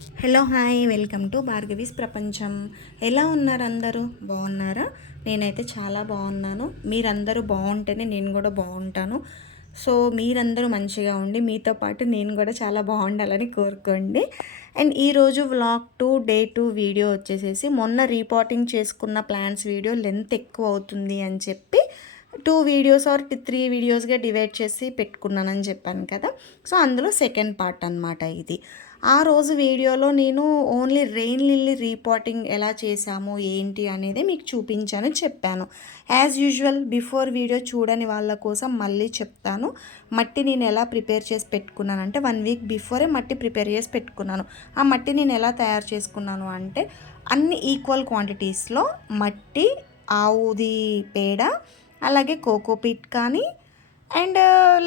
Hello hi welcome to Bhargavi's ప్రపంచం. ఎలా ఉన్నారు అందరూ? బాగున్నారా? నేనైతే చాలా బాగున్నాను. మీరందరూ బాగుంటేనే నేను కూడా బాగుంటాను. సో మీరందరూ మంచిగా ఉండి మీతో పాటు నేను కూడా చాలా బాగుండాలని కోరుకోండి. అండ్ ఈరోజు vlog two day two video వచ్చేసేసి మొన్న రీపోర్టింగ్ చేసుకున్న ప్లాన్స్ వీడియో లెంత్ ఎక్కువ అవుతుంది అని చెప్పి టూ వీడియోస్ ఆర్ త్రీ వీడియోస్గా డివైడ్ చేసి పెట్టుకున్నానని చెప్పాను కదా. సో అందులో సెకండ్ పార్ట్ అనమాట ఇది. ఆ రోజు వీడియోలో నేను ఓన్లీ రెయిన్ లిల్లీ రీపోర్టింగ్ ఎలా చేశాము ఏంటి అనేది మీకు చూపించాను చెప్పాను. యాజ్ యూజువల్ బిఫోర్ వీడియో చూడని వాళ్ళ కోసం మళ్ళీ చెప్తాను. మట్టి నేను ఎలా ప్రిపేర్ చేసి పెట్టుకున్నాను అంటే వన్ వీక్ బిఫోరే మట్టి ప్రిపేర్ చేసి పెట్టుకున్నాను. ఆ మట్టి నేను ఎలా తయారు చేసుకున్నాను అంటే అన్ని ఈక్వల్ క్వాంటిటీస్లో మట్టి ఆవుది పేడ అలాగే కోకోపీట్ కానీ అండ్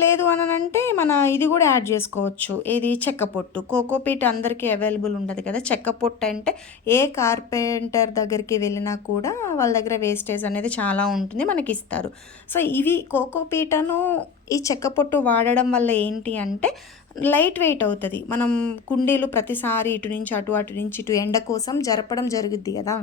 లేదు అని అంటే మన ఇది కూడా యాడ్ చేసుకోవచ్చు. ఇది చెక్క పొట్టు. కోకోపీట్ అందరికీ అవైలబుల్ ఉండదు కదా. చెక్క పొట్టు అంటే ఏ కార్పెంటర్ దగ్గరికి వెళ్ళినా కూడా వాళ్ళ దగ్గర వేస్టేజ్ అనేది చాలా ఉంటుంది మనకి ఇస్తారు సో ఇవి కోకోపీటను ఈ చెక్క పొట్టు వాడడం వల్ల ఏంటి అంటే లైట్ వెయిట్ అవుతుంది. మనం కుండీలు ప్రతిసారి ఇటు నుంచి అటు అటు నుంచి ఇటు ఎండ కోసం జరపడం జరుగుద్ది కదా.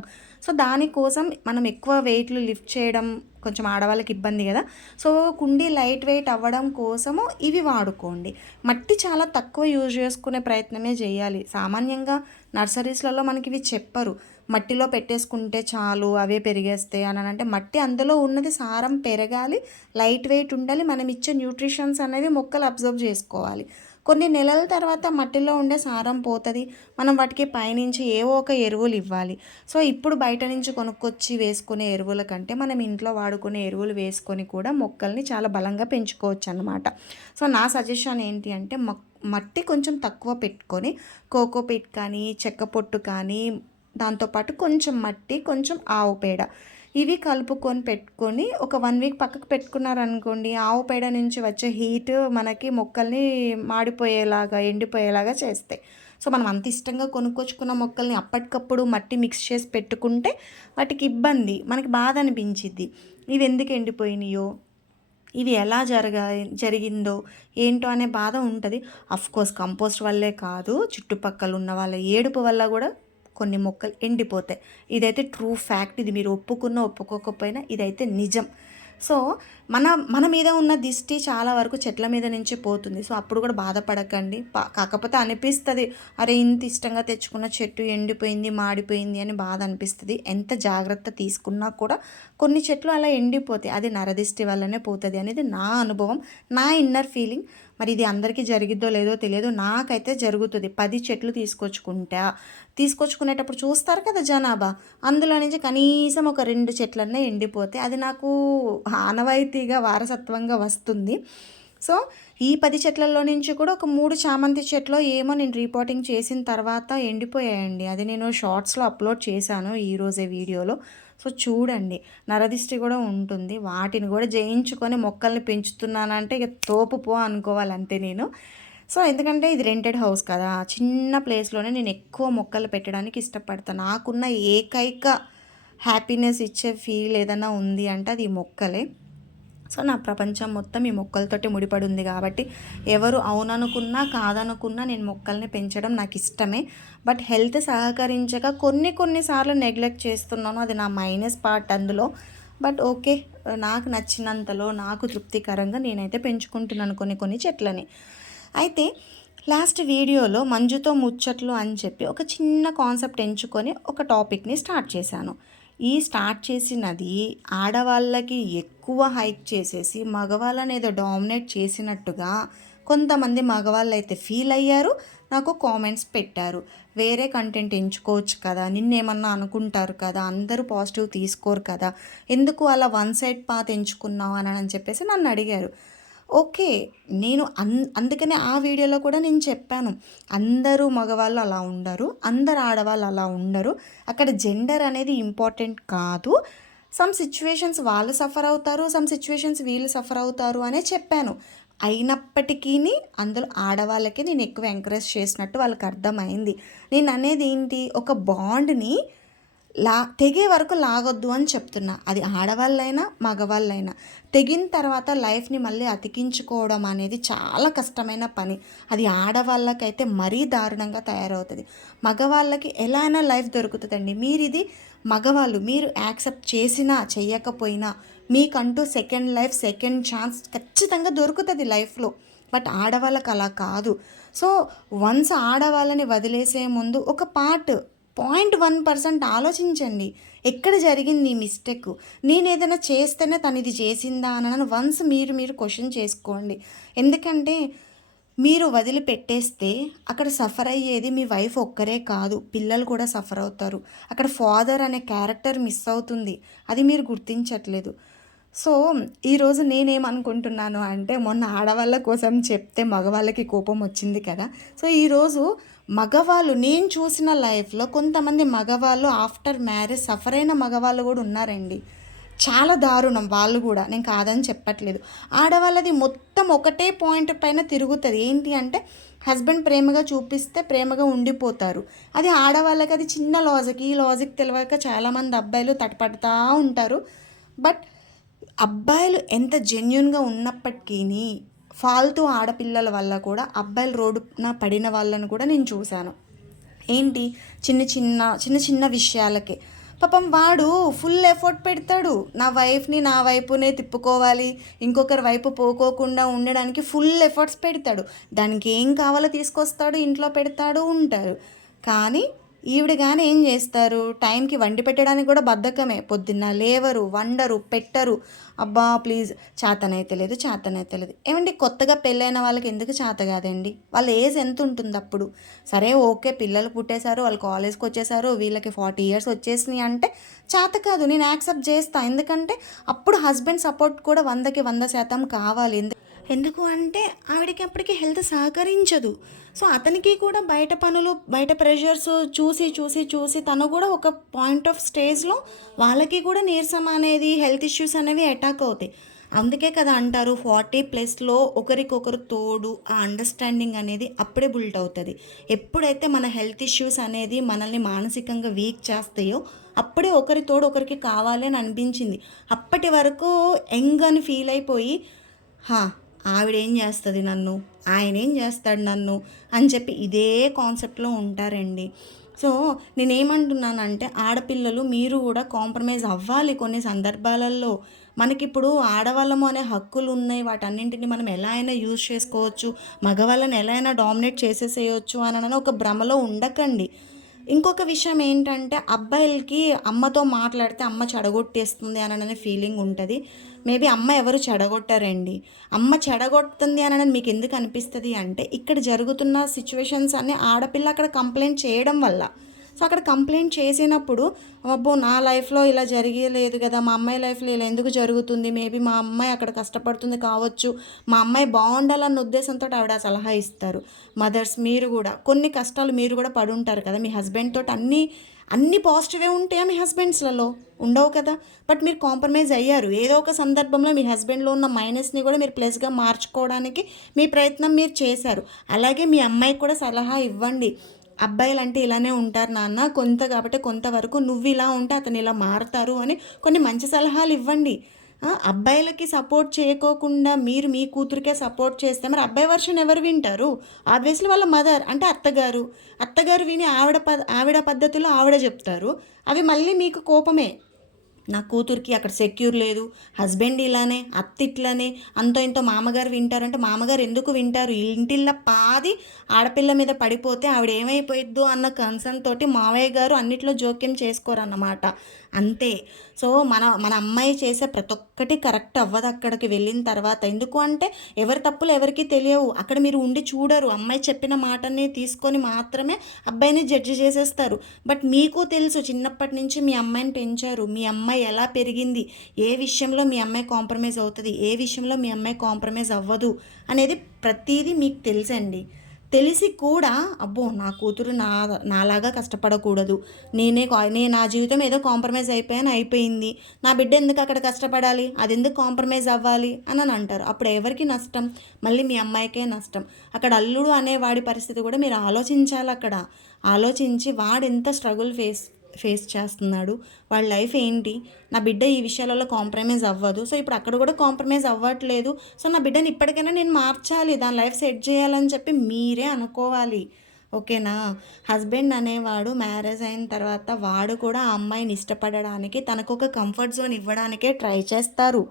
సో దానికోసం మనం ఎక్కువ వెయిట్లు లిఫ్ట్ చేయడం కొంచెం ఆడవాళ్ళకి ఇబ్బంది కదా. సో కుండీ లైట్ వెయిట్ అవ్వడం కోసము ఇవి వాడుకోండి. మట్టి చాలా తక్కువ యూజ్ చేసుకునే ప్రయత్నమే చేయాలి. సామాన్యంగా నర్సరీస్లలో మనకి ఇవి చెప్పరు. మట్టిలో పెట్టేసుకుంటే చాలు అవే పెరిగేస్తాయి అని అంటే మట్టి అందులో ఉన్నది సారం పెరగాలి లైట్ వెయిట్ ఉండాలి మనం ఇచ్చే న్యూట్రిషన్స్ అనేవి మొక్కలు అబ్జర్వ్ చేసుకోవాలి. కొన్ని నెలల తర్వాత మట్టిలో ఉండే సారం పోతుంది. మనం వాటికి పైనుంచి ఏవో ఒక ఎరువులు ఇవ్వాలి. సో ఇప్పుడు బయట నుంచి కొనుక్కొచ్చి వేసుకునే ఎరువుల కంటే మనం ఇంట్లో వాడుకునే ఎరువులు వేసుకొని కూడా మొక్కల్ని చాలా బలంగా పెంచుకోవచ్చు అనమాట సో నా సజెషన్ ఏంటి అంటే మట్టి కొంచెం తక్కువ పెట్టుకొని కోకోపీట్ కానీ చెక్క పొట్టు కానీ దాంతోపాటు కొంచెం మట్టి కొంచెం ఆవు పేడ. ఇవి కలుపుకొని పెట్టుకొని ఒక వన్ వీక్ పక్కకు పెట్టుకున్నారనుకోండి ఆవు పేడ నుంచి వచ్చే హీట్ మనకి మొక్కల్ని మాడిపోయేలాగా ఎండిపోయేలాగా చేస్తాయి. సో మనం అంత ఇష్టంగా కొనుక్కొచ్చుకున్న మొక్కల్ని అప్పటికప్పుడు మట్టి మిక్స్ చేసి పెట్టుకుంటే వాటికి ఇబ్బంది మనకి బాధ అనిపించిద్ది. ఇవి ఎందుకు ఎండిపోయినాయో ఇవి ఎలా జరగ జరిగిందో ఏంటో అనే బాధ ఉంటుంది. కోర్స్ కంపోస్ట్ వల్లే కాదు చుట్టుపక్కల ఉన్న వాళ్ళ ఏడుపు వల్ల కూడా కొన్ని మొక్కలు ఎండిపోతాయి. ఇదైతే ట్రూ ఫ్యాక్ట్ ఇది మీరు ఒప్పుకున్న ఒప్పుకోకపోయినా ఇదైతే నిజం. సో మన మన మీద ఉన్న దిష్టి చాలా వరకు చెట్ల మీద నుంచి పోతుంది. సో అప్పుడు కూడా బాధపడకండి. కాకపోతే అనిపిస్తుంది అరే ఇంత ఇష్టంగా తెచ్చుకున్న చెట్టు ఎండిపోయింది మాడిపోయింది అని బాధ అనిపిస్తుంది. ఎంత జాగ్రత్త తీసుకున్నా కూడా కొన్ని చెట్లు అలా ఎండిపోతాయి. అది నరదిష్టి వల్లనే పోతుంది అనేది నా అనుభవం. నా ఇన్నర్ ఫీలింగ్ మరి ఇది అందరికీ జరిగిద్దో లేదో తెలియదు. నాకైతే జరుగుతుంది. పది చెట్లు తీసుకొచ్చుకుంటా. తీసుకొచ్చుకునేటప్పుడు చూస్తారు కదా జనాభా. అందులో నుంచి కనీసం ఒక రెండు చెట్లన్నా ఎండిపోతే అది నాకు ఆనవాయితీగా వారసత్వంగా వస్తుంది. సో ఈ పది చెట్లలో నుంచి కూడా ఒక మూడు చామంతి చెట్లు ఏమో నేను రిపోర్టింగ్ చేసిన తర్వాత ఎండిపోయాయండి. అది నేను షార్ట్స్లో అప్లోడ్ చేశాను ఈరోజే వీడియోలో. సో చూడండి నరదిష్టి కూడా ఉంటుంది. వాటిని కూడా జయించుకొని మొక్కల్ని పెంచుతున్నానంటే ఇక తోపు పో అనుకోవాలంతే నేను. సో ఎందుకంటే ఇది రెంటెడ్ హౌస్ కదా చిన్న ప్లేస్లోనే నేను ఎక్కువ మొక్కలు పెట్టడానికి ఇష్టపడతాను నాకున్న ఏకైక హ్యాపీనెస్ ఇచ్చే ఫీల్ ఏదైనా ఉంది అంటే అది ఈ మొక్కలే. సో నా ప్రపంచం మొత్తం ఈ మొక్కలతోటి ముడిపడి ఉంది కాబట్టి ఎవరు అవుననుకున్నా కాదనుకున్నా నేను మొక్కల్ని పెంచడం నాకు ఇష్టమే. బట్ హెల్త్ సహకరించక కొన్ని కొన్నిసార్లు నెగ్లెక్ట్ చేస్తున్నాను. అది నా మైనస్ పార్ట్ అందులో. బట్ ఓకే నాకు నచ్చినంతలో నాకు తృప్తికరంగా నేనైతే పెంచుకుంటున్నాను కొన్ని కొన్ని చెట్లని. అయితే లాస్ట్ వీడియోలో మంజుతో ముచ్చట్లు అని చెప్పి ఒక చిన్న కాన్సెప్ట్ ఎంచుకొని ఒక టాపిక్ని స్టార్ట్ చేశాను. ఈ స్టార్ట్ చేసినది ఆడవాళ్ళకి ఎక్కువ హైక్ చేసేసి మగవాళ్ళని ఏదో డామినేట్ చేసినట్టుగా కొంతమంది మగవాళ్ళు అయితే ఫీల్ అయ్యారు. నాకు కామెంట్స్ పెట్టారు. వేరే కంటెంట్ ఎంచుకోవచ్చు కదా నిన్నేమన్నా అనుకుంటారు కదా అందరూ పాజిటివ్ తీసుకోరు కదా ఎందుకు అలా వన్ సైడ్ పాత్ ఎంచుకున్నావు అని అని చెప్పేసి నన్ను అడిగారు. ఓకే. నేను అన్ అందుకనే ఆ వీడియోలో కూడా నేను చెప్పాను. అందరూ మగవాళ్ళు అలా ఉండరు అందరు ఆడవాళ్ళు అలా ఉండరు. అక్కడ జెండర్ అనేది ఇంపార్టెంట్ కాదు. సమ్ సిచ్యువేషన్స్ వాళ్ళు సఫర్ అవుతారు సమ్ సిచ్యువేషన్స్ వీళ్ళు సఫర్ అవుతారు అనే చెప్పాను. అయినప్పటికీ అందులో ఆడవాళ్ళకి నేను ఎక్కువ ఎంకరేజ్ చేసినట్టు వాళ్ళకి అర్థమైంది. నేను అనేది ఏంటి? ఒక బాండ్ని లా తెగే వరకు లాగొద్దు అని చెప్తున్నా. అది ఆడవాళ్ళైనా మగవాళ్ళైనా. తెగిన తర్వాత లైఫ్ని మళ్ళీ అతికించుకోవడం అనేది చాలా కష్టమైన పని. అది ఆడవాళ్ళకైతే మరీ దారుణంగా తయారవుతుంది. మగవాళ్ళకి ఎలా అయినా లైఫ్ దొరుకుతుందండి. మీరు ఇది మగవాళ్ళు మీరు యాక్సెప్ట్ చేసినా చెయ్యకపోయినా మీకంటూ సెకండ్ లైఫ్ సెకండ్ ఛాన్స్ ఖచ్చితంగా దొరుకుతుంది లైఫ్లో. బట్ ఆడవాళ్ళకి అలా కాదు. సో వన్స్ ఆడవాళ్ళని వదిలేసే ముందు ఒక పార్ట్ పాయింట్ వన్ పర్సెంట్ ఆలోచించండి. ఎక్కడ జరిగింది ఈ మిస్టేక్? నేను ఏదైనా చేస్తేనే తను ఇది చేసిందా అని వన్స్ మీరు మీరు క్వశ్చన్ చేసుకోండి. ఎందుకంటే మీరు వదిలిపెట్టేస్తే అక్కడ సఫర్ అయ్యేది మీ వైఫ్ ఒక్కరే కాదు పిల్లలు కూడా సఫర్ అవుతారు. అక్కడ ఫాదర్ అనే క్యారెక్టర్ మిస్ అవుతుంది. అది మీరు గుర్తించట్లేదు. సో ఈరోజు నేనేమనుకుంటున్నాను అంటే మొన్న ఆడవాళ్ళ కోసం చెప్తే మగవాళ్ళకి కోపం వచ్చింది కదా. సో ఈరోజు మగవాళ్ళు నేను చూసిన లైఫ్లో కొంతమంది మగవాళ్ళు ఆఫ్టర్ మ్యారేజ్ సఫర్ అయిన మగవాళ్ళు కూడా ఉన్నారండి. చాలా దారుణం వాళ్ళు కూడా. నేను కాదని చెప్పట్లేదు. ఆడవాళ్ళది మొత్తం ఒకటే పాయింట్ పైన తిరుగుతుంది. ఏంటి అంటే హస్బెండ్ ప్రేమగా చూపిస్తే ప్రేమగా ఉండిపోతారు. అది ఆడవాళ్ళకి అది చిన్న లాజిక్. ఈ లాజిక్ తెలియక చాలామంది అబ్బాయిలు తటపడతా ఉంటారు. బట్ అబ్బాయిలు ఎంత జెన్యున్గా ఉన్నప్పటికీ ఫాల్తూ ఆడపిల్లల వల్ల కూడా అబ్బాయిలు రోడ్డున పడిన వాళ్ళను కూడా నేను చూశాను. ఏంటి? చిన్న చిన్న చిన్న చిన్న విషయాలకే. పాపం వాడు ఫుల్ ఎఫర్ట్ పెడతాడు. నా వైఫ్ని నా వైపునే తిప్పుకోవాలి. ఇంకొకరి వైపు పోకోకుండా ఉండడానికి ఫుల్ ఎఫర్ట్స్ పెడతాడు. దానికి ఏం కావాలో తీసుకొస్తాడు ఇంట్లో పెడతాడు ఉంటారు కానీ ఈవిడ కానీ ఏం చేస్తారు? టైంకి వండి పెట్టడానికి కూడా బద్ధకమే. పొద్దున్న లేవరు వండరు పెట్టరు. అబ్బా ప్లీజ్. చేతనైతే లేదు చేతనైతే లేదు. ఏమండి కొత్తగా పెళ్ళైన వాళ్ళకి ఎందుకు చేత కాదండి? వాళ్ళ ఏజ్ ఎంత ఉంటుంది అప్పుడు? సరే ఓకే పిల్లలు పుట్టేశారు వాళ్ళు కాలేజ్కి వచ్చేసారు వీళ్ళకి ఫార్టీ ఇయర్స్ వచ్చేసినాయి అంటే చేత కాదు. నేను యాక్సెప్ట్ చేస్తాను ఎందుకంటే అప్పుడు హస్బెండ్ సపోర్ట్ కూడా వందకి వంద శాతం కావాలి. ఎందుకు ఎందుకు అంటే ఆవిడకి అప్పటికి హెల్త్ సహకరించదు. సో అతనికి కూడా బయట పనులు బయట ప్రెషర్స్ చూసి చూసి చూసి తను కూడా ఒక పాయింట్ ఆఫ్ స్టేజ్లో వాళ్ళకి కూడా నీరసం అనేది హెల్త్ ఇష్యూస్ అనేవి అటాక్ అవుతాయి. అందుకే కదా అంటారు ఫార్టీ ప్లస్లో ఒకరికొకరు తోడు ఆ అండర్స్టాండింగ్ అనేది అప్పుడే బిల్డ్ అవుతుంది. ఎప్పుడైతే మన హెల్త్ ఇష్యూస్ అనేది మనల్ని మానసికంగా వీక్ చేస్తాయో అప్పుడే ఒకరి తోడు ఒకరికి కావాలి అని అనిపించింది. అప్పటి వరకు యంగ్ అని ఫీల్ అయిపోయి హా ఆవిడ ఏం చేస్తుంది నన్ను? ఆయన ఏం చేస్తాడు నన్ను? అని చెప్పి ఇదే కాన్సెప్ట్లో ఉంటారండి. సో నేనేమంటున్నానంటే ఆడపిల్లలు మీరు కూడా కాంప్రమైజ్ అవ్వాలి కొన్ని సందర్భాలలో. మనకిప్పుడు ఆడవాళ్ళము అనే హక్కులు ఉన్నాయి వాటన్నింటిని మనం ఎలా అయినా యూజ్ చేసుకోవచ్చు. మగవాళ్ళని ఎలా అయినా డామినేట్ చేసేసేయచ్చు అని ఒక భ్రమలో ఉండకండి. ఇంకొక విషయం ఏంటంటే అబ్బాయిలకి అమ్మతో మాట్లాడితే అమ్మ చెడగొట్టేస్తుంది అని ఫీలింగ్ ఉంటుంది. మేబీ అమ్మ ఎవరు చెడగొట్టారండి. అమ్మ చెడగొడుతుంది అని మీకు ఎందుకు అనిపిస్తుంది అంటే ఇక్కడ జరుగుతున్న సిచ్యువేషన్స్ అన్ని ఆడపిల్ల అక్కడ కంప్లైంట్ చేయడం వల్ల. సో అక్కడ కంప్లైంట్ చేసినప్పుడు అబ్బో నా లైఫ్లో ఇలా జరిగలేదు కదా మా అమ్మాయి లైఫ్లో ఇలా ఎందుకు జరుగుతుంది మేబీ మా అమ్మాయి అక్కడ కష్టపడుతుంది కావచ్చు మా అమ్మాయి బాగుండాలన్న ఉద్దేశంతో ఆవిడ సలహా ఇస్తారు. మదర్స్ మీరు కూడా కొన్ని కష్టాలు మీరు కూడా పడి ఉంటారు కదా మీ హస్బెండ్ తోటి అన్నీ అన్ని పాజిటివే ఉంటాయా మీ హస్బెండ్స్లలో? ఉండవు కదా? బట్ మీరు కాంప్రమైజ్ అయ్యారు. ఏదో ఒక సందర్భంలో మీ హస్బెండ్లో ఉన్న మైనస్ని కూడా మీరు ప్లస్గా మార్చుకోవడానికి మీ ప్రయత్నం మీరు చేశారు. అలాగే మీ అమ్మాయికి కూడా సలహా ఇవ్వండి. అబ్బాయిలు అంటే ఇలానే ఉంటారు నాన్న కొంత కాబట్టి కొంతవరకు నువ్వు ఇలా ఉంటే అతను ఇలా మారుతారు అని కొన్ని మంచి సలహాలు ఇవ్వండి. అబ్బాయిలకి సపోర్ట్ చేయకోకుండా మీరు మీ కూతురికే సపోర్ట్ చేస్తే మరి అబ్బాయి వర్షన్ ఎవరు వింటారు? ఆబ్వియస్లీ వాళ్ళ మదర్ అంటే అత్తగారు. అత్తగారు విని ఆవిడ ప ఆవిడ పద్ధతిలో ఆవిడ చెప్తారు. అవి మళ్ళీ మీకు కోపమే. నా కూతురికి అక్కడ సెక్యూర్ లేదు. హస్బెండ్ ఇలానే అత్త ఇట్లానే అంతో ఇంతో మామగారు వింటారంటే మామగారు ఎందుకు వింటారు? ఇంటిల్ల పాది ఆడపిల్ల మీద పడిపోతే ఆవిడ ఏమైపోయిద్దు అన్న కన్సర్న్ తోటి మావయ్య గారు అన్నిట్లో జోక్యం చేసుకోరన్నమాట. అంతే. సో మన మన అమ్మాయి చేసే ప్రతి ఒక్కటి కరెక్ట్ అవ్వదు అక్కడికి వెళ్ళిన తర్వాత. ఎందుకు అంటే ఎవరి తప్పులు ఎవరికి తెలియవు. అక్కడ మీరు ఉండి చూడరు. అమ్మాయి చెప్పిన మాటని తీసుకొని మాత్రమే అబ్బాయిని జడ్జి చేసేస్తారు. బట్ మీకు తెలుసు చిన్నప్పటి నుంచి మీ అమ్మాయిని పెంచారు. మీ అమ్మాయి ఎలా పెరిగింది? ఏ విషయంలో మీ అమ్మాయి కాంప్రమైజ్ అవుతుంది? ఏ విషయంలో మీ అమ్మాయి కాంప్రమైజ్ అవ్వదు? అనేది ప్రతిదీ మీకు తెలుసండి. తెలిసి కూడా అబ్బో నా కూతురు నా నాలాగా కష్టపడకూడదు. నేనే నేను నా జీవితం ఏదో కాంప్రమైజ్ అయిపోయాను అయిపోయింది. నా బిడ్డ ఎందుకు అక్కడ కష్టపడాలి? అది ఎందుకు కాంప్రమైజ్ అవ్వాలి? అని అని అంటారు. అప్పుడు ఎవరికి నష్టం? మళ్ళీ మీ అమ్మాయికే నష్టం. అక్కడ అల్లుడు అనేవాడి పరిస్థితి కూడా మీరు ఆలోచించాలి అక్కడ. ఆలోచించి వాడు ఎంత స్ట్రగుల్ ఫేస్ ఫేస్ చేస్తున్నాడు. వాళ్ళ లైఫ్ ఏంటి? నా బిడ్డ ఈ విషయాలలో కాంప్రమైజ్ అవ్వదు. సో ఇప్పుడు అక్కడ కూడా కాంప్రమైజ్ అవ్వట్లేదు. సో నా బిడ్డని ఇప్పటికైనా నేను మార్చాలి. దాని లైఫ్ సెట్ చేయాలని చెప్పి మీరే అనుకోవాలి. ఓకేనా? హస్బెండ్ అనేవాడు మ్యారేజ్ అయిన తర్వాత వాడు కూడా ఆ అమ్మాయిని ఇష్టపడడానికి తనకు ఒక కంఫర్ట్ జోన్ ఇవ్వడానికే ట్రై చేస్తారు.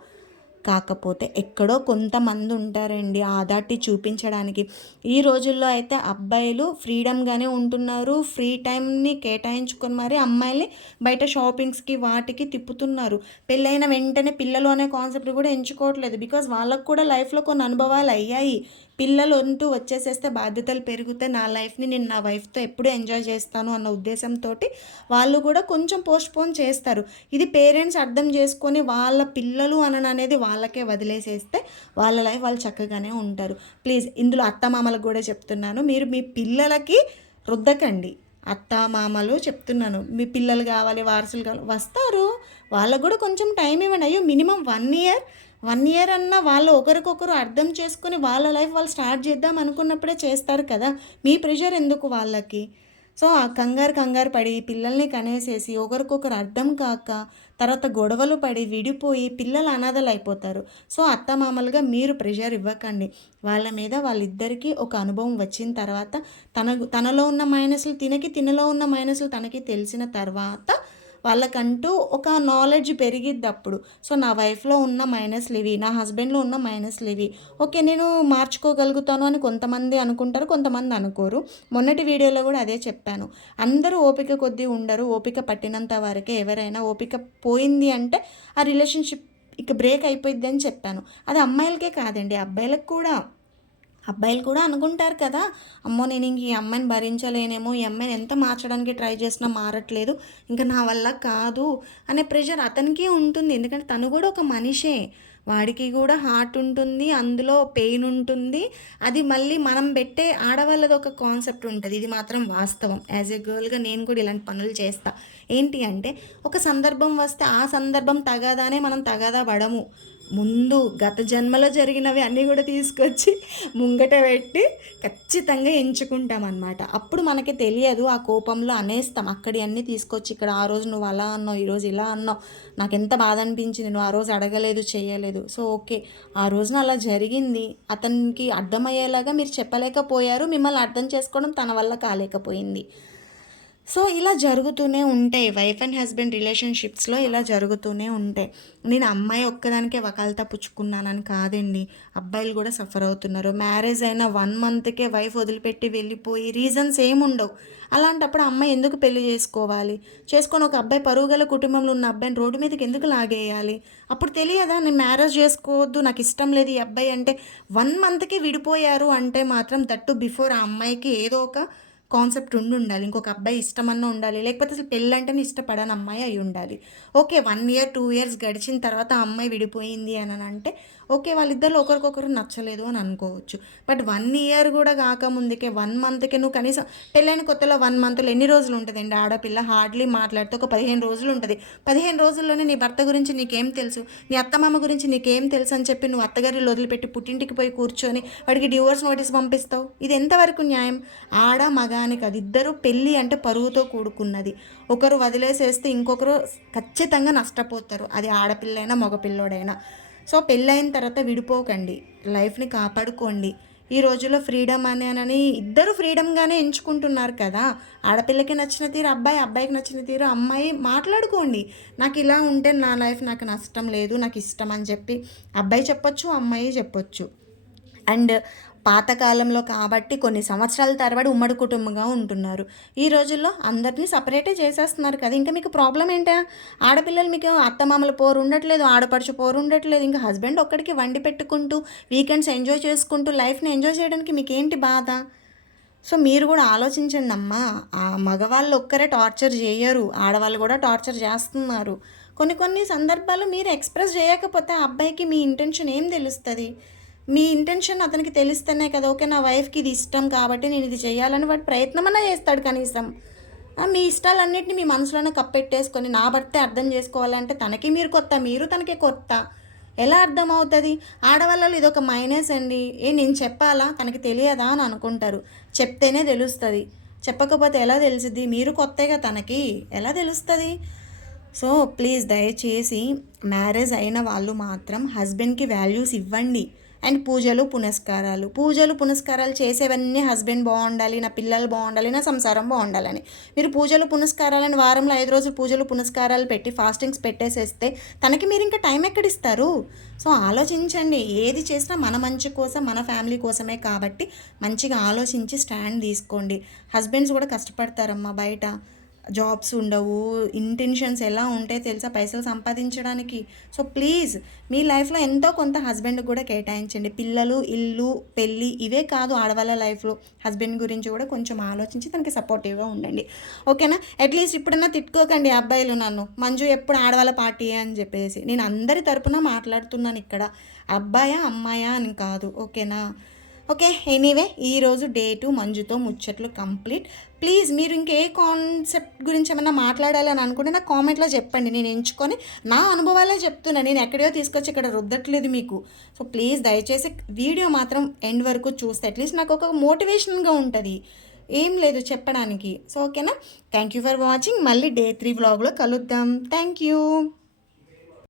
కాకపోతే ఎక్కడో కొంతమంది ఉంటారండి ఆదాటి చూపించడానికి. ఈ రోజుల్లో అయితే అబ్బాయిలు ఫ్రీడమ్గానే ఉంటున్నారు. ఫ్రీ టైంని కేటాయించుకొని మరి అమ్మాయిల్ని బయట షాపింగ్స్కి వాటికి తిప్పుతున్నారు. పెళ్ళైన వెంటనే పిల్లలు అనే కాన్సెప్ట్ కూడా ఎంచుకోవట్లేదు. బికాజ్ వాళ్ళకు కూడా లైఫ్లో కొన్ని అనుభవాలు అయ్యాయి. పిల్లలు అంటూ వచ్చేసేస్తే బాధ్యతలు పెరిగితే నా లైఫ్ని నేను నా వైఫ్తో ఎప్పుడూ ఎంజాయ్ చేస్తాను అన్న ఉద్దేశంతో వాళ్ళు కూడా కొంచెం పోస్ట్పోన్ చేస్తారు. ఇది పేరెంట్స్ అర్థం చేసుకొని వాళ్ళ పిల్లలు అనని అనేది వాళ్ళకే వదిలేసేస్తే వాళ్ళ లైఫ్ వాళ్ళు చక్కగానే ఉంటారు. ప్లీజ్ ఇందులో అత్తమామలకు కూడా చెప్తున్నాను. మీరు మీ పిల్లలకి రుద్దకండి. అత్త మామలు చెప్తున్నాను. మీ పిల్లలు కావాలి వారసులు కావాలి వస్తారు. వాళ్ళకు కూడా కొంచెం టైం ఇవ్వండి. అయ్యో minimum one year one year అన్నా వాళ్ళు ఒకరికొకరు అర్థం చేసుకుని వాళ్ళ లైఫ్ వాళ్ళు స్టార్ట్ చేద్దాం అనుకున్నప్పుడే చేస్తారు కదా. మీ ప్రెషర్ ఎందుకు వాళ్ళకి? సో ఆ కంగారు కంగారు పడి పిల్లల్ని కనేసేసి ఒకరికొకరు అర్థం కాక తర్వాత గొడవలు పడి విడిపోయి పిల్లలు అనాథలు అయిపోతారు. సో అత్తమామలుగా మీరు ప్రెషర్ ఇవ్వకండి. వాళ్ళ మీద వాళ్ళిద్దరికీ ఒక అనుభవం వచ్చిన తర్వాత తన తనలో ఉన్న మైనస్లు తినకి తినలో ఉన్న మైనస్లు తనకి తెలిసిన తర్వాత వాళ్ళకంటూ ఒక నాలెడ్జ్ పెరిగిద్ది అప్పుడు. సో నా వైఫ్లో ఉన్న మైనస్లు ఇవి నా హస్బెండ్లో ఉన్న మైనస్లు ఇవి ఓకే నేను మార్చుకోగలుగుతాను అని కొంతమంది అనుకుంటారు కొంతమంది అనుకోరు. మొన్నటి వీడియోలో కూడా అదే చెప్పాను. అందరూ ఓపిక కొద్దీ ఉండరు ఓపిక పట్టినంత వరకే ఎవరైనా ఓపిక పోయింది అంటే ఆ రిలేషన్షిప్ ఇక బ్రేక్ అయిపోయింది అని చెప్పాను. అది అమ్మాయిలకే కాదండి అబ్బాయిలకు కూడా. అబ్బాయిలు కూడా అనుకుంటారు కదా అమ్మో నేను ఇంక ఈ అమ్మాయిని భరించలేనేమో ఈ అమ్మాయిని ఎంత మార్చడానికి ట్రై చేసినా మారట్లేదు ఇంకా నా వల్ల కాదు అనే ప్రెషర్ అతనికి ఉంటుంది. ఎందుకంటే తను కూడా ఒక మనిషే వాడికి కూడా హార్ట్ ఉంటుంది అందులో పెయిన్ ఉంటుంది అది మళ్ళీ మనం పెట్టే ఆడవాళ్ళది ఒక కాన్సెప్ట్ ఉంటుంది. ఇది మాత్రం వాస్తవం. యాజ్ ఎ గర్ల్గా నేను కూడా ఇలాంటి పనులు చేస్తా. ఏంటి అంటే ఒక సందర్భం వస్తే ఆ సందర్భం తగాదానే మనం తగాదా పడము. ముందు గత జన్మలో జరిగినవి అన్నీ కూడా తీసుకొచ్చి ముంగట పెట్టి ఖచ్చితంగా ఎంచుకుంటాం అనమాట అప్పుడు మనకి తెలియదు ఆ కోపంలో అనేస్తాం. అక్కడి అన్నీ తీసుకొచ్చి ఇక్కడ ఆ రోజు నువ్వు అలా అన్నావు ఈరోజు ఇలా అన్నావు. నాకు ఎంత బాధ అనిపించింది నువ్వు ఆ రోజు అడగలేదు చేయలేదు. So okay. ఆ రోజున అలా జరిగింది. అతనికి అర్థమయ్యేలాగా మీరు చెప్పలేకపోయారు. మిమ్మల్ని అర్థం చేసుకోవడం తన వల్ల కాలేకపోయింది. సో ఇలా జరుగుతూనే ఉంటాయి. వైఫ్ అండ్ హస్బెండ్ రిలేషన్షిప్స్లో ఇలా జరుగుతూనే ఉంటాయి. నేను అమ్మాయి ఒక్కదానికే వకాలతా పుచ్చుకున్నానని కాదండి. అబ్బాయిలు కూడా సఫర్ అవుతున్నారు. మ్యారేజ్ అయిన వన్ మంత్కే వైఫ్ వదిలిపెట్టి వెళ్ళిపోయి రీజన్స్ ఏముండవు అలాంటప్పుడు అమ్మాయి ఎందుకు పెళ్ళి చేసుకోవాలి? చేసుకొని ఒక అబ్బాయి పరుగుగల కుటుంబంలో ఉన్న అబ్బాయిని రోడ్డు మీదకి ఎందుకు లాగేయాలి? అప్పుడు తెలియదా? నేను మ్యారేజ్ చేసుకోవద్దు నాకు ఇష్టం లేదు ఈ అబ్బాయి అంటే. వన్ మంత్కి విడిపోయారు అంటే మాత్రం దట్టు బిఫోర్ ఆ అమ్మాయికి ఏదో ఒక కాన్సెప్ట్ ఉండి ఉండాలి. ఇంకొక అబ్బాయి ఇష్టమన్నా ఉండాలి. లేకపోతే అసలు పెళ్ళంటేనే ఇష్టపడని అమ్మాయి అయి ఉండాలి. Okay one year two years గడిచిన తర్వాత ఆ అమ్మాయి విడిపోయింది అని అంటే ఓకే వాళ్ళిద్దరు ఒకరికొకరు నచ్చలేదు అని అనుకోవచ్చు. బట్ వన్ ఇయర్ కూడా కాకముందుకే వన్ మంత్కే నువ్వు కనీసం పెళ్ళైన కొత్తలో వన్ మంత్లో ఎన్ని రోజులు ఉంటుందండి? ఆడపిల్ల హార్డ్లీ మాట్లాడితే ఒక పదిహేను రోజులు ఉంటుంది. పదిహేను రోజుల్లోనే నీ భర్త గురించి నీకేం తెలుసు? నీ అత్తమామ గురించి నీకేం తెలుసు అని చెప్పి నువ్వు అత్తగారిలో వదిలిపెట్టి పుట్టింటికి పోయి కూర్చొని వాడికి డివోర్స్ నోటీస్ పంపిస్తావు? ఇది ఎంతవరకు న్యాయం? ఆడ మగ అని అది ఇద్దరు పెళ్ళి అంటే పరువుతో కూడుకున్నది. ఒకరు వదిలేసేస్తే ఇంకొకరు ఖచ్చితంగా నష్టపోతారు. అది ఆడపిల్లైనా మగపిల్లోడైనా. సో పెళ్ళైన తర్వాత విడిపోకండి. లైఫ్ని కాపాడుకోండి. ఈ రోజుల్లో ఫ్రీడమ్ అనేనని అని ఇద్దరు ఫ్రీడమ్గానే ఎంచుకుంటున్నారు కదా. ఆడపిల్లకి నచ్చిన తీరు అబ్బాయి అబ్బాయికి నచ్చిన తీరు అమ్మాయి మాట్లాడుకోండి. నాకు ఇలా ఉంటే నా లైఫ్ నాకు నష్టం లేదు నాకు ఇష్టం అని చెప్పి అబ్బాయి చెప్పొచ్చు అమ్మాయి చెప్పొచ్చు. అండ్ పాతకాలంలో కాబట్టి కొన్ని సంవత్సరాల తరబడి ఉమ్మడి కుటుంబంగా ఉంటున్నారు. ఈ రోజుల్లో అందరినీ సపరేటే చేసేస్తున్నారు కదా. ఇంకా మీకు ప్రాబ్లం ఏంటా? ఆడపిల్లలు మీకు అత్తమామల పోరు ఉండట్లేదు ఆడపడుచు పోరు ఉండట్లేదు. ఇంకా హస్బెండ్ ఒక్కడికి వండి పెట్టుకుంటూ వీకెండ్స్ ఎంజాయ్ చేసుకుంటూ లైఫ్ని ఎంజాయ్ చేయడానికి మీకు ఏంటి బాధ? సో మీరు కూడా ఆలోచించండి అమ్మా. ఆ మగవాళ్ళు ఒక్కరే టార్చర్ చేయరు. ఆడవాళ్ళు కూడా టార్చర్ చేస్తున్నారు. కొన్ని కొన్ని సందర్భాలు మీరు ఎక్స్ప్రెస్ చేయకపోతే ఆ అబ్బాయికి మీ ఇంటెన్షన్ ఏం తెలుస్తుంది? మీ ఇంటెన్షన్ అతనికి తెలిస్తేనే కదా ఓకే నా వైఫ్కి ఇది ఇష్టం కాబట్టి నేను ఇది చేయాలని వాడు ప్రయత్నమన్నా చేస్తాడు కనీసం. మీ ఇష్టాలన్నింటినీ మీ మనసులోనే కప్పెట్టేసుకొని నా భర్తే అర్థం చేసుకోవాలంటే తనకి మీరు కొత్త మీరు తనకి కొత్త. ఎలా అర్థమవుతుంది? ఆడవాళ్ళలో ఇది ఒక మైనస్ అండి. ఏ నేను చెప్పాలా? తనకి తెలియదా అని అనుకుంటారు. చెప్తేనే తెలుస్తుంది. చెప్పకపోతే ఎలా తెలిసిద్ది? మీరు కొత్తగా తనకి ఎలా తెలుస్తుంది? సో ప్లీజ్ దయచేసి మ్యారేజ్ అయిన వాళ్ళు మాత్రం హస్బెండ్కి వాల్యూస్ ఇవ్వండి. అండ్ పూజలు పునస్కారాలు. పూజలు పునస్కారాలు చేసేవన్నీ హస్బెండ్ బాగుండాలి నా పిల్లలు బాగుండాలి నా సంసారం బాగుండాలని. మీరు పూజలు పునస్కారాలని వారంలో ఐదు రోజులు పూజలు పునస్కారాలు పెట్టి ఫాస్టింగ్స్ పెట్టేసేస్తే తనకి మీరు ఇంకా టైం ఎక్కడిస్తారు? సో ఆలోచించండి. ఏది చేసినా మన మంచి కోసం మన ఫ్యామిలీ కోసమే కాబట్టి మంచిగా ఆలోచించి స్టాండ్ తీసుకోండి. హస్బెండ్స్ కూడా కష్టపడతారమ్మా బయట. జాబ్స్ ఉండవు ఇంటెన్షన్స్ ఎలా ఉంటాయి తెలుసా పైసలు సంపాదించడానికి. సో ప్లీజ్ మీ లైఫ్లో ఎంతో కొంత హస్బెండ్ కూడా కేటాయించండి. పిల్లలు ఇల్లు పెళ్ళి ఇవే కాదు ఆడవాళ్ళ లైఫ్లో హస్బెండ్ గురించి కూడా కొంచెం ఆలోచించి తనకి సపోర్టివ్గా ఉండండి. ఓకేనా అట్లీస్ట్ ఇప్పుడన్నా తిట్టుకోకండి అబ్బాయిలు నన్ను. మంజు ఎప్పుడు ఆడవాళ్ళ పార్టీ అని చెప్పేసి. నేను అందరి తరపున మాట్లాడుతున్నాను ఇక్కడ. అబ్బాయా అమ్మాయా అని కాదు. ఓకేనా ఓకే ఎనీవే ఈరోజు డే టు మంజుతో ముచ్చట్లు కంప్లీట్. ప్లీజ్ మీరు ఇంకే కాన్సెప్ట్ గురించి ఏమైనా మాట్లాడాలని అనుకుంటే నాకు కామెంట్లో చెప్పండి. నేను ఎంచుకొని నా అనుభవాలే చెప్తున్నా. నేను ఎక్కడో తీసుకొచ్చి ఇక్కడ రుద్దట్లేదు మీకు. సో ప్లీజ్ దయచేసి వీడియో మాత్రం ఎండ్ వరకు చూస్తే అట్లీస్ట్ నాకు ఒక మోటివేషన్గా ఉంటుంది. ఏం లేదు చెప్పడానికి. సో ఓకేనా? థ్యాంక్ యూ ఫర్ వాచింగ్ మళ్ళీ డే త్రీ వ్లాగ్లో కలుద్దాం. Thank you